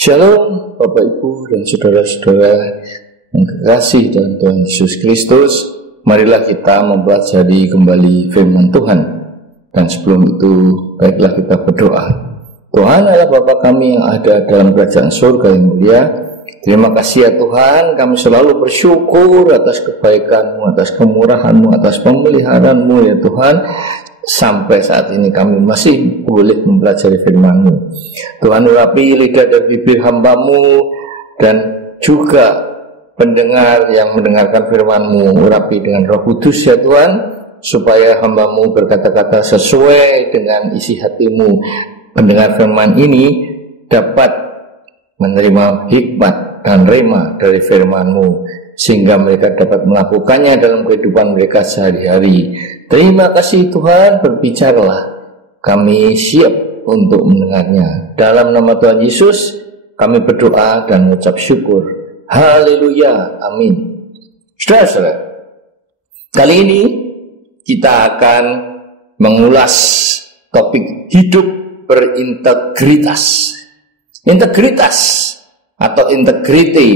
Shalom Bapak Ibu dan saudara-saudara yang kekasih dalam Tuhan Yesus Kristus. Marilah kita mempelajari kembali firman Tuhan. Dan sebelum itu, baiklah kita berdoa. Tuhan adalah Bapa kami yang ada dalam kerajaan surga yang mulia. Terima kasih ya Tuhan, kami selalu bersyukur atas kebaikan-Mu, atas kemurahan-Mu, atas pemeliharaan-Mu ya Tuhan. Sampai saat ini kami masih boleh mempelajari firman-Mu. Tuhan, urapi lidah dan bibir hamba-Mu dan juga pendengar yang mendengarkan firman-Mu. Urapi dengan Roh Kudus ya Tuhan, supaya hamba-Mu berkata-kata sesuai dengan isi hati-Mu. Pendengar firman ini dapat menerima hikmat dan rema dari firman-Mu, sehingga mereka dapat melakukannya dalam kehidupan mereka sehari-hari. Terima kasih Tuhan, berbicaralah, kami siap untuk mendengarnya. Dalam nama Tuhan Yesus kami berdoa dan mengucap syukur. Haleluya, amin. Saudara-saudara, kali ini kita akan mengulas topik hidup berintegritas. Integritas atau integrity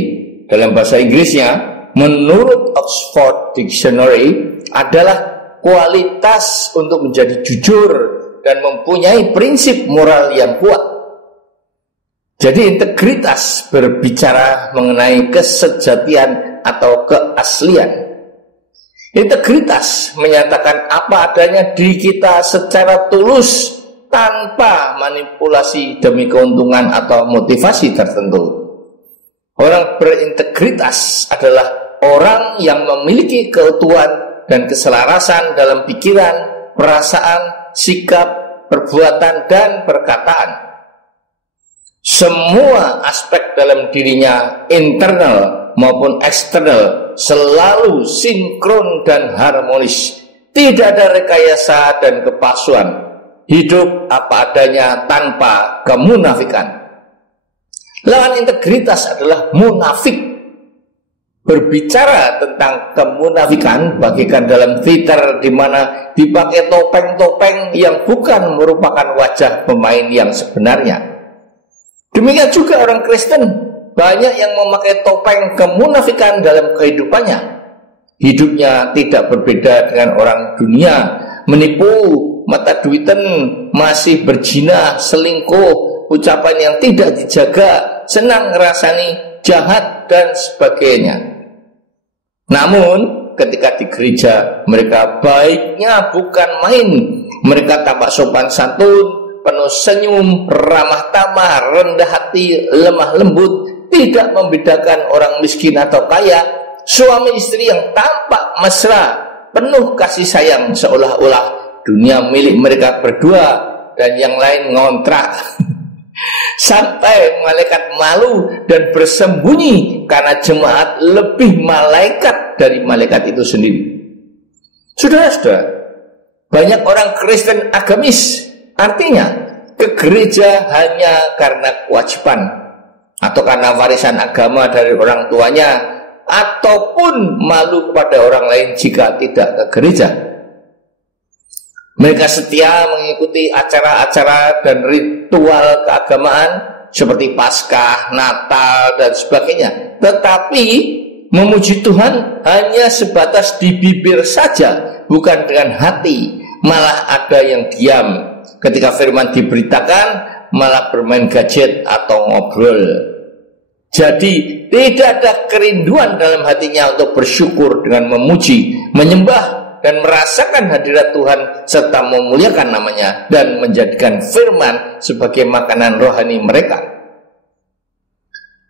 dalam bahasa Inggrisnya menurut Oxford Dictionary adalah kualitas untuk menjadi jujur dan mempunyai prinsip moral yang kuat. Jadi integritas berbicara mengenai kesejatian atau keaslian. Integritas menyatakan apa adanya diri kita secara tulus tanpa manipulasi demi keuntungan atau motivasi tertentu. Orang berintegritas adalah orang yang memiliki keutuhan dan keselarasan dalam pikiran, perasaan, sikap, perbuatan, dan perkataan. Semua aspek dalam dirinya, internal maupun eksternal, selalu sinkron dan harmonis. Tidak ada rekayasa dan kepalsuan. Hidup apa adanya tanpa kemunafikan. Lawan integritas adalah munafik. Berbicara tentang kemunafikan bagikan dalam Twitter di mana dipakai topeng-topeng yang bukan merupakan wajah pemain yang sebenarnya. Demikian juga orang Kristen, banyak yang memakai topeng kemunafikan dalam kehidupannya. Hidupnya tidak berbeda dengan orang dunia, menipu, mata duitan, masih berzina, selingkuh, ucapan yang tidak dijaga, senang ngerasani, jahat, dan sebagainya. Namun ketika di gereja mereka baiknya bukan main. Mereka tampak sopan santun, penuh senyum, ramah tamah, rendah hati, lemah lembut, tidak membedakan orang miskin atau kaya. Suami istri yang tampak mesra, penuh kasih sayang, seolah-olah dunia milik mereka berdua dan yang lain ngontrak. Sampai malaikat malu dan bersembunyi karena jemaat lebih malaikat dari malaikat itu sendiri. Saudara-saudara, banyak orang Kristen agamis, artinya ke gereja hanya karena kewajiban atau karena warisan agama dari orang tuanya, ataupun malu kepada orang lain jika tidak ke gereja. Mereka setia mengikuti acara-acara dan ritual keagamaan seperti Paskah, Natal, dan sebagainya. Tetapi memuji Tuhan hanya sebatas di bibir saja, bukan dengan hati. Malah ada yang diam. Ketika firman diberitakan, malah bermain gadget atau ngobrol. Jadi tidak ada kerinduan dalam hatinya untuk bersyukur dengan memuji, menyembah, dan merasakan hadirat Tuhan serta memuliakan namanya dan menjadikan firman sebagai makanan rohani mereka.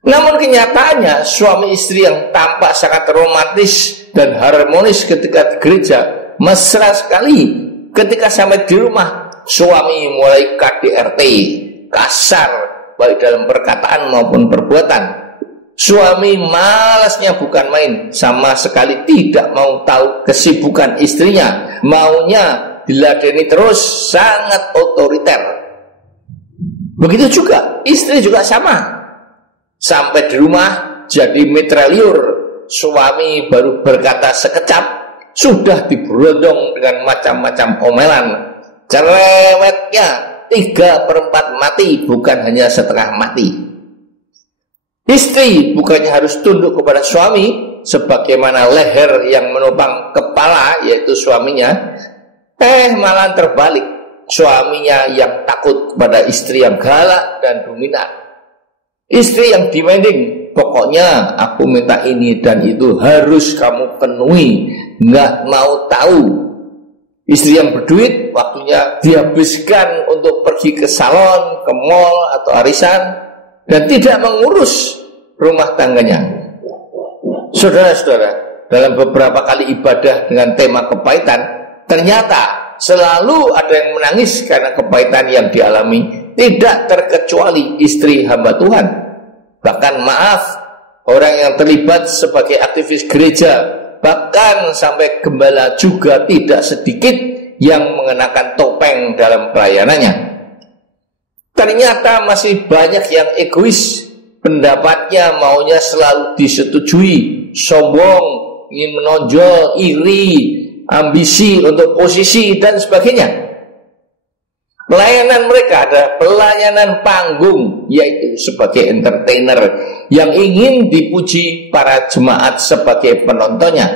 Namun kenyataannya suami istri yang tampak sangat romantis dan harmonis ketika di gereja, mesra sekali. Ketika sampai di rumah, suami mulai KDRT, kasar baik dalam perkataan maupun perbuatan. Suami malasnya bukan main, sama sekali tidak mau tahu kesibukan istrinya, maunya diladeni terus, sangat otoriter. Begitu juga istri juga sama. Sampai di rumah jadi mitra liur, suami baru berkata sekecap sudah diberondong dengan macam-macam omelan. Cerewetnya 3/4 mati, bukan hanya setengah mati. Istri bukannya harus tunduk kepada suami sebagaimana leher yang menopang kepala, yaitu suaminya, malah terbalik, suaminya yang takut kepada istri yang galak dan dominan. Istri yang demanding, pokoknya aku minta ini dan itu harus kamu penuhi, nggak mau tahu. Istri yang berduit, waktunya dihabiskan untuk pergi ke salon, ke mall atau arisan, dan tidak mengurus rumah tangganya. Saudara-saudara, dalam beberapa kali ibadah dengan tema kepahitan, ternyata selalu ada yang menangis karena kepahitan yang dialami, tidak terkecuali istri hamba Tuhan. Bahkan maaf, orang yang terlibat sebagai aktivis gereja, bahkan sampai gembala juga tidak sedikit yang mengenakan topeng dalam pelayanannya. Ternyata masih banyak yang egois, pendapatnya maunya selalu disetujui, sombong, ingin menonjol, iri, ambisi untuk posisi dan sebagainya. Pelayanan mereka adalah pelayanan panggung, yaitu sebagai entertainer yang ingin dipuji para jemaat sebagai penontonnya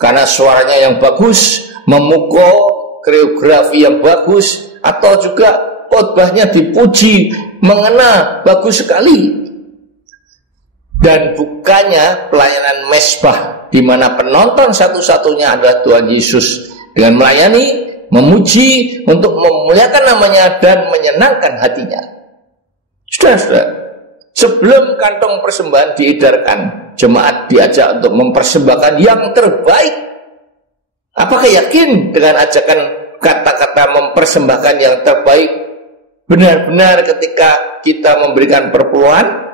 karena suaranya yang bagus, memukul, koreografi yang bagus, atau juga khotbahnya dipuji, mengena, bagus sekali. Dan bukannya pelayanan mesbah di mana penonton satu-satunya adalah Tuhan Yesus, dengan melayani, memuji, untuk memuliakan namanya dan menyenangkan hatinya. Saudara-saudara, sebelum kantong persembahan diedarkan, jemaat diajak untuk mempersembahkan yang terbaik. Apakah yakin dengan ajakan kata-kata mempersembahkan yang terbaik benar-benar ketika kita memberikan perpuluhan?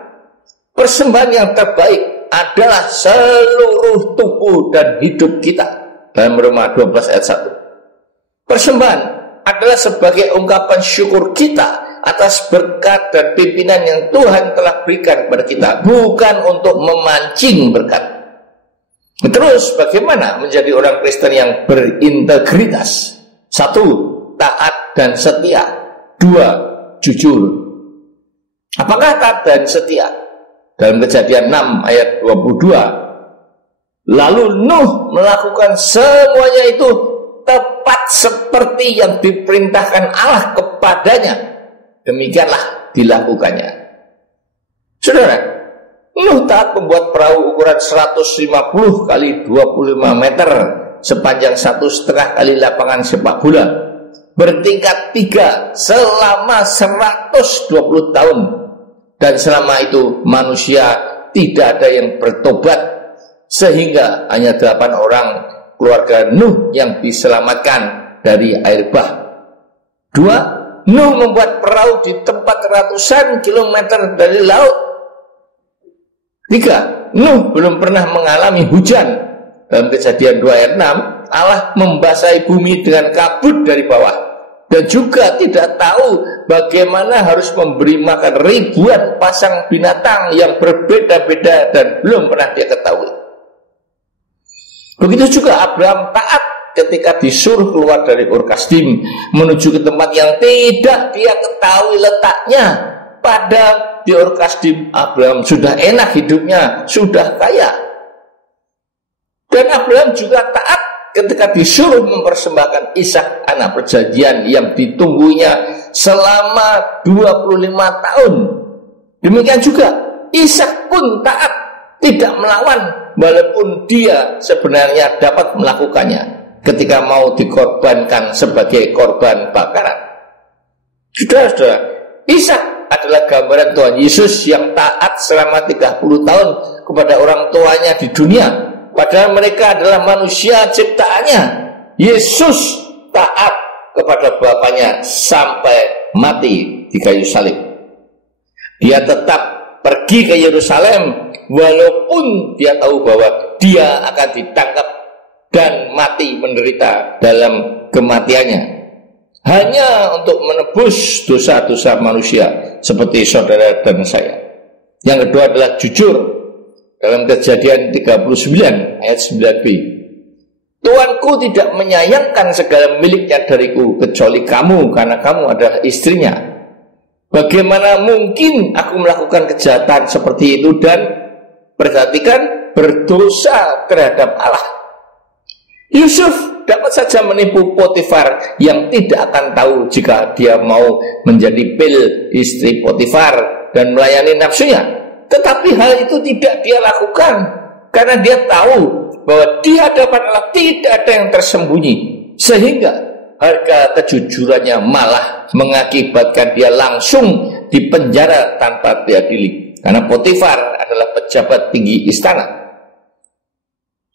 Persembahan yang terbaik adalah seluruh tubuh dan hidup kita. Dalam Roma 12 ayat 1. Persembahan adalah sebagai ungkapan syukur kita atas berkat dan pimpinan yang Tuhan telah berikan kepada kita, bukan untuk memancing berkat. Terus bagaimana menjadi orang Kristen yang berintegritas? 1. Taat dan setia. 2. Jujur. Apakah taat dan setia? Dalam Kejadian 6 ayat 22, lalu Nuh melakukan semuanya itu tepat seperti yang diperintahkan Allah kepadanya. Demikianlah dilakukannya. Saudara, Nuh taat membuat perahu ukuran 150 kali 25 meter sepanjang 1,5 kali lapangan sepak bola, bertingkat 3 selama 120 tahun. Dan selama itu manusia tidak ada yang bertobat, sehingga hanya 8 orang keluarga Nuh yang diselamatkan dari air bah. 2. Nuh membuat perahu di tempat ratusan kilometer dari laut. 3. Nuh belum pernah mengalami hujan. Dalam Kejadian 2 ayat 6, Allah membasahi bumi dengan kabut dari bawah, dan juga tidak tahu bagaimana harus memberi makan ribuan pasang binatang yang berbeda-beda dan belum pernah dia ketahui. Begitu juga Abraham taat ketika disuruh keluar dari Ur Kasdim menuju ke tempat yang tidak dia ketahui letaknya. Padahal di Ur Kasdim Abraham sudah enak hidupnya, sudah kaya. Dan Abraham juga taat ketika disuruh mempersembahkan Ishak, anak perjanjian yang ditunggunya selama 25 tahun. Demikian juga Ishak pun taat, tidak melawan, walaupun dia sebenarnya dapat melakukannya ketika mau dikorbankan sebagai korban bakaran. Saudara-saudara, Ishak adalah gambaran Tuhan Yesus yang taat selama 30 tahun kepada orang tuanya di dunia, padahal mereka adalah manusia ciptaannya. Yesus taat kepada Bapaknya sampai mati di kayu salib. Dia tetap pergi ke Yerusalem walaupun dia tahu bahwa dia akan ditangkap dan mati menderita dalam kematiannya, hanya untuk menebus dosa-dosa manusia seperti saudara dan saya. Yang kedua adalah jujur. Dalam Kejadian 39 ayat 9b, Tuanku tidak menyayangkan segala miliknya dariku kecuali kamu, karena kamu adalah istrinya. Bagaimana mungkin aku melakukan kejahatan seperti itu dan perhatikan berdosa terhadap Allah. Yusuf dapat saja menipu Potifar yang tidak akan tahu jika dia mau menjadi pil istri Potifar dan melayani nafsunya. Tetapi hal itu tidak dia lakukan karena dia tahu bahwa di hadapan Allah tidak ada yang tersembunyi, sehingga harga kejujurannya malah mengakibatkan dia langsung dipenjara tanpa diadili, karena Potifar adalah pejabat tinggi istana.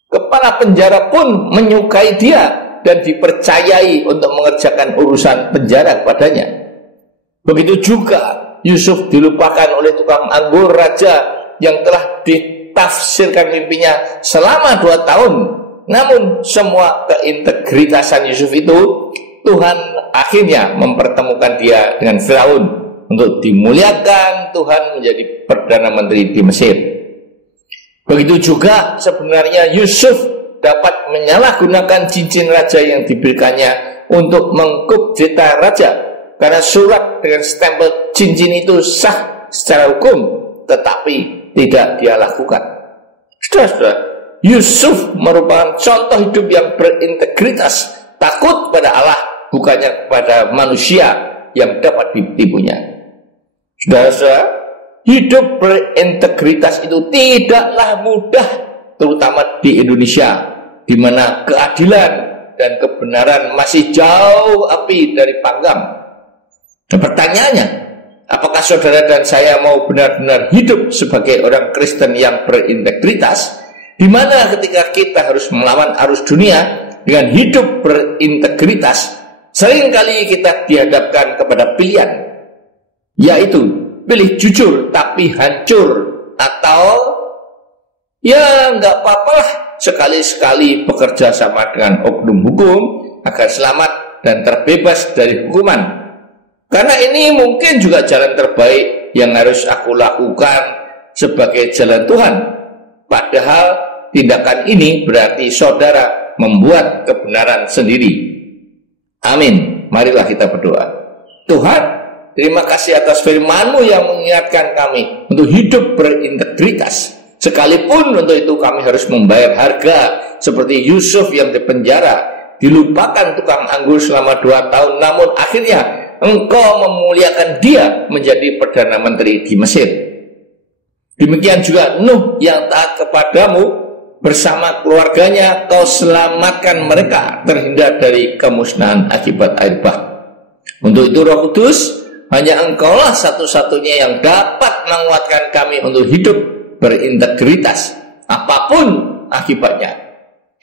Kepala penjara pun menyukai dia dan dipercayai untuk mengerjakan urusan penjara kepadanya. Begitu juga Yusuf dilupakan oleh tukang anggur raja yang telah ditafsirkan mimpinya selama 2 tahun. Namun semua keintegritasan Yusuf itu, Tuhan akhirnya mempertemukan dia dengan Firaun untuk dimuliakan Tuhan menjadi Perdana Menteri di Mesir. Begitu juga sebenarnya Yusuf dapat menyalahgunakan cincin raja yang diberikannya untuk mengkudeta raja, karena surat dengan stempel cincin itu sah secara hukum, tetapi tidak dia lakukan. Saudara-saudara, Yusuf merupakan contoh hidup yang berintegritas, takut kepada Allah, bukannya kepada manusia yang dapat ditipunya. Saudara-saudara, hidup berintegritas itu tidaklah mudah, terutama di Indonesia, di mana keadilan dan kebenaran masih jauh api dari panggang. Dan pertanyaannya, apakah saudara dan saya mau benar-benar hidup sebagai orang Kristen yang berintegritas, di mana ketika kita harus melawan arus dunia dengan hidup berintegritas, seringkali kita dihadapkan kepada pilihan, yaitu pilih jujur tapi hancur, atau ya nggak apa-apalah sekali-sekali bekerja sama dengan oknum hukum agar selamat dan terbebas dari hukuman. Karena ini mungkin juga jalan terbaik yang harus aku lakukan sebagai jalan Tuhan. Padahal tindakan ini berarti saudara membuat kebenaran sendiri. Amin. Marilah kita berdoa. Tuhan, terima kasih atas firman-Mu yang mengingatkan kami untuk hidup berintegritas. Sekalipun untuk itu kami harus membayar harga, seperti Yusuf yang dipenjara, dilupakan tukang anggur selama 2 tahun, namun akhirnya Engkau memuliakan dia menjadi Perdana Menteri di Mesir. Demikian juga Nuh yang taat kepadamu, bersama keluarganya Kau selamatkan mereka terhindar dari kemusnahan akibat air bah. Untuk itu Roh Kudus, hanya Engkaulah satu-satunya yang dapat menguatkan kami untuk hidup berintegritas, apapun akibatnya.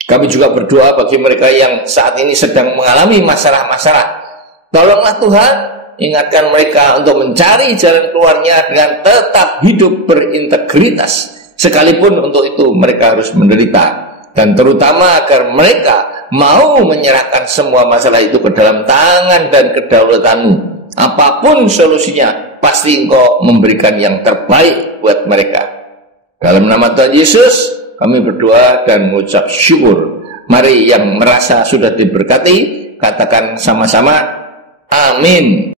Kami juga berdoa bagi mereka yang saat ini sedang mengalami masalah-masalah. Tolonglah Tuhan, ingatkan mereka untuk mencari jalan keluarnya dengan tetap hidup berintegritas, sekalipun untuk itu mereka harus menderita. Dan terutama agar mereka mau menyerahkan semua masalah itu ke dalam tangan dan kedaulatan-Mu. Apapun solusinya, pasti Engkau memberikan yang terbaik buat mereka. Dalam nama Tuhan Yesus, kami berdoa dan mengucap syukur. Mari yang merasa sudah diberkati, katakan sama-sama, amin.